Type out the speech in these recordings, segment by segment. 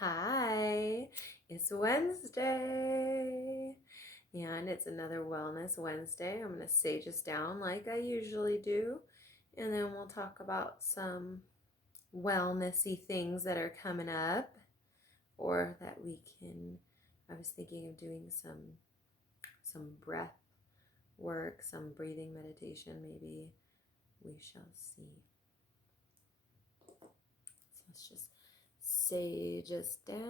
Hi, it's Wednesday, and it's another Wellness Wednesday. I'm going to sage us down like I usually do, and then we'll talk about some wellnessy things that are coming up, or that we can. I was thinking of doing some breath work, some breathing meditation, maybe. We shall see. So let's just sage us down.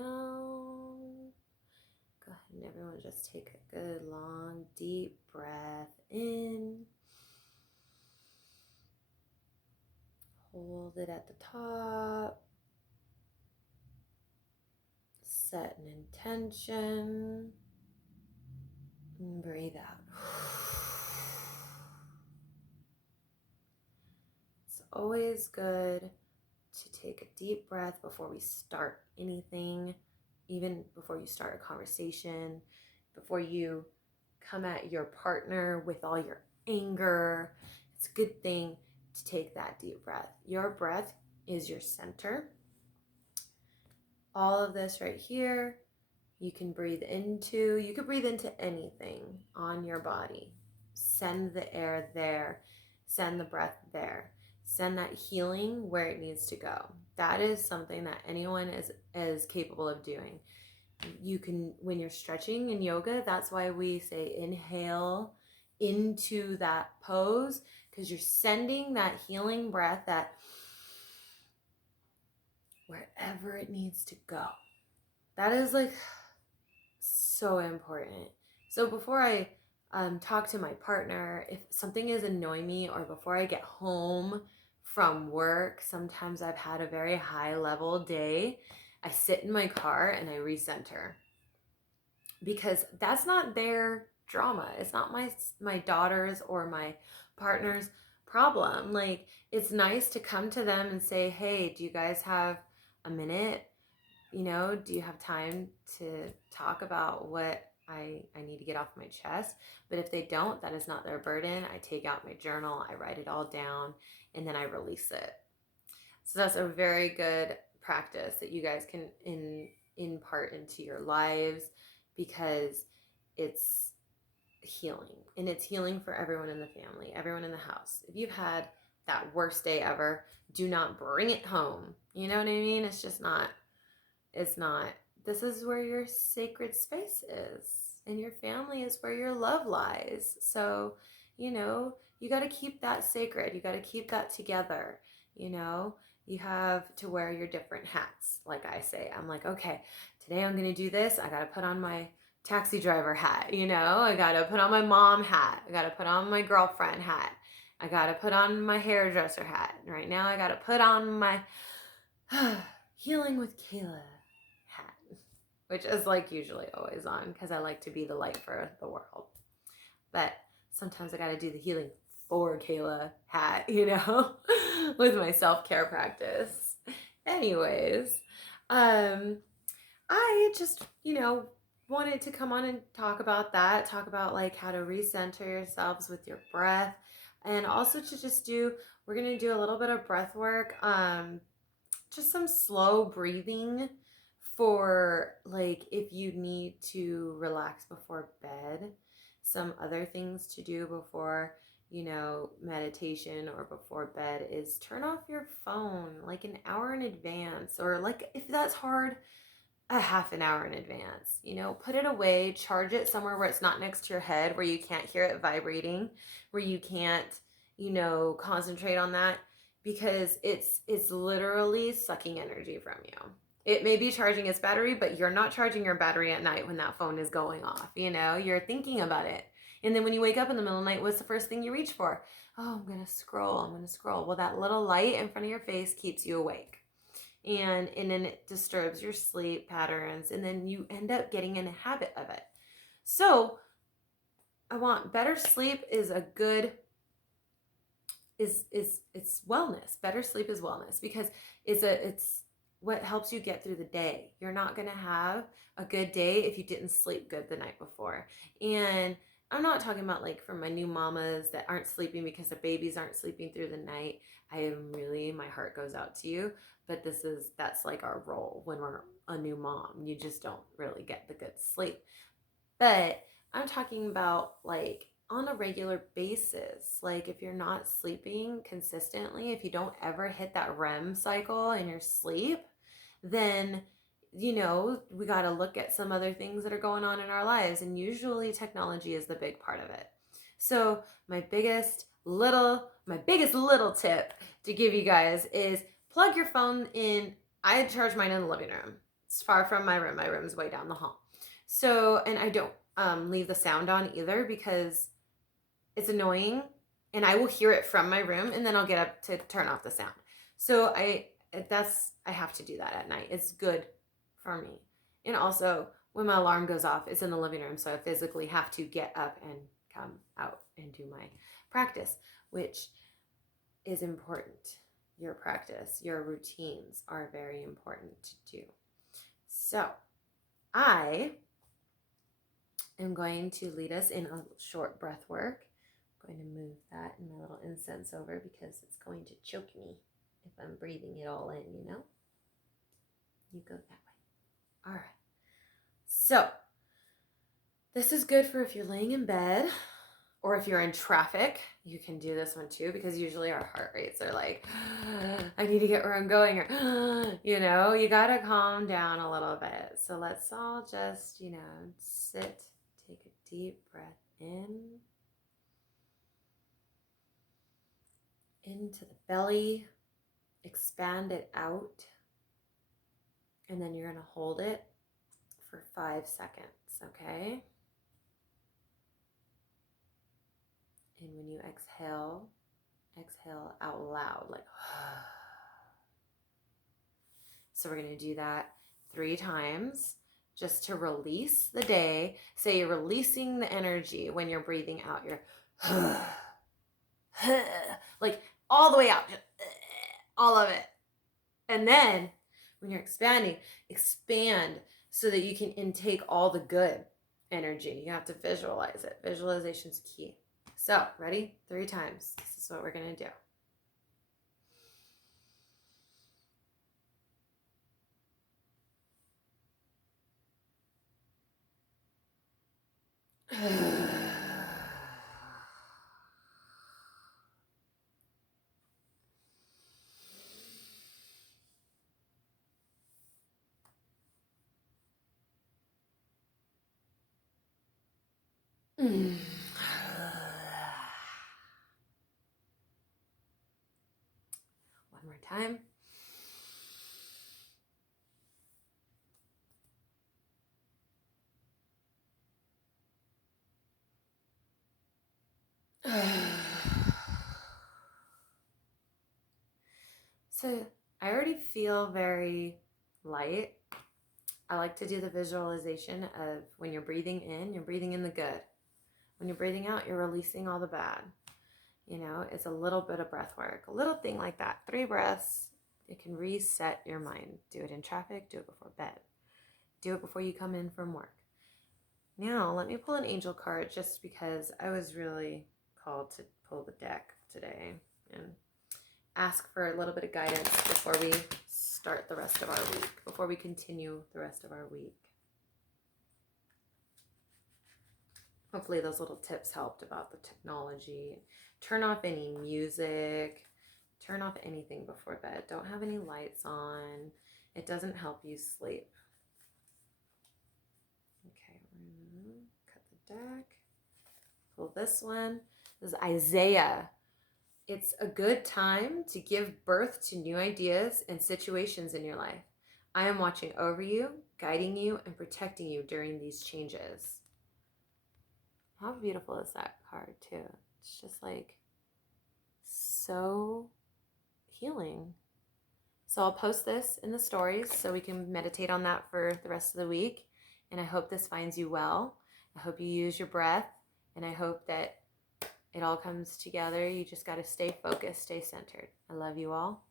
Go ahead and everyone just take a good long deep breath in. Hold it at the top. Set an intention. And breathe out. It's always good to take a deep breath before we start anything, even before you start a conversation, before you come at your partner with all your anger. It's a good thing to take that deep breath. Your breath is your center. All of this right here, you can breathe into. You could breathe into anything on your body. Send the air there. Send the breath there. Send that healing where it needs to go. That is something that anyone is capable of doing. You can, when you're stretching in yoga, that's why we say inhale into that pose, because you're sending that healing breath that wherever it needs to go. That is like so important. So before I talk to my partner, if something is annoying me, or before I get home from work, sometimes I've had a very high level day, I sit in my car and I recenter, because that's not their drama. It's not my daughter's or my partner's problem. Like, it's nice to come to them and say, hey, do you guys have a minute? Do you have time to talk about what I need to get off my chest? But if they don't, that is not their burden. I take out my journal, I write it all down, and then I release it. So that's a very good practice that you guys can impart into your lives, because it's healing, and it's healing for everyone in the family, everyone in the house. If you've had that worst day ever, do not bring it home. You know what I mean? It's not. This is where your sacred space is, and your family is where your love lies. So, you got to keep that sacred. You got to keep that together. You have to wear your different hats. Like I say, I'm like, okay, today I'm going to do this. I got to put on my taxi driver hat. I got to put on my mom hat. I got to put on my girlfriend hat. I got to put on my hairdresser hat. And right now I got to put on my Healing with Kayla hat, which is like usually always on, because I like to be the light for the world. But sometimes I got to do the healing for Kayla hat, with my self-care practice. Anyways, I just, wanted to come on and talk about that, talk about like how to recenter yourselves with your breath, and also to just we're going to do a little bit of breath work, just some slow breathing for like if you need to relax before bed. Some other things to do before, meditation or before bed is turn off your phone like an hour in advance, or like if that's hard, a half an hour in advance. Put it away, charge it somewhere where it's not next to your head, where you can't hear it vibrating, where you can't, concentrate on that, because it's literally sucking energy from you. It may be charging its battery, but you're not charging your battery at night when that phone is going off. You're thinking about it. And then when you wake up in the middle of the night, what's the first thing you reach for? Oh, I'm going to scroll. Well, that little light in front of your face keeps you awake. And then it disturbs your sleep patterns, and then you end up getting in a habit of it. So I want better sleep is a good it's wellness. Better sleep is wellness, because it's what helps you get through the day. You're not going to have a good day if you didn't sleep good the night before. And I'm not talking about like for my new mamas that aren't sleeping because the babies aren't sleeping through the night. My heart goes out to you. but that's like our role when we're a new mom. You just don't really get the good sleep. But I'm talking about like on a regular basis. Like if you're not sleeping consistently, if you don't ever hit that REM cycle in your sleep, then we got to look at some other things that are going on in our lives. And usually technology is the big part of it. So my biggest little tip to give you guys is plug your phone in. I charge mine in the living room. It's far from my room. My room's way down the hall. So, and I don't leave the sound on either because it's annoying and I will hear it from my room and then I'll get up to turn off the sound. So I have to do that at night. It's good for me. And also when my alarm goes off, it's in the living room. So I physically have to get up and come out and do my practice, which is important. Your practice, your routines are very important to do. So I am going to lead us in a short breath work. I'm going to move that and my little incense over because it's going to choke me if I'm breathing it all in, You go that way. All right. So this is good for if you're laying in bed or if you're in traffic. You can do this one too because usually our heart rates are like, I need to get where I'm going, or, you got to calm down a little bit. So let's all just, sit, take a deep breath into the belly, expand it out, and then you're going to hold it for 5 seconds, okay? And when you exhale out loud, like, so we're going to do that 3 times just to release the day. Say you're releasing the energy when you're breathing out. You're like all the way out, all of it. And then when you're expanding, expand so that you can intake all the good energy. You have to visualize it. Visualization's key. So, ready? 3 times. This is what we're going to do. One more time. So I already feel very light. I like to do the visualization of when you're breathing in the good. When you're breathing out, you're releasing all the bad. It's a little bit of breath work, a little thing like that. 3 breaths, it can reset your mind. Do it in traffic, do it before bed. Do it before you come in from work. Now, let me pull an angel card just because I was really called to pull the deck today and ask for a little bit of guidance before we start the rest of our week, before we continue the rest of our week. Hopefully those little tips helped about the technology. Turn off any music. Turn off anything before bed. Don't have any lights on. It doesn't help you sleep. Okay, we're going to cut the deck. Pull this one. This is Isaiah. It's a good time to give birth to new ideas and situations in your life. I am watching over you, guiding you, and protecting you during these changes. How beautiful is that card, too? It's just like so healing. So I'll post this in the stories so we can meditate on that for the rest of the week. And I hope this finds you well. I hope you use your breath. And I hope that it all comes together. You just got to stay focused, stay centered. I love you all.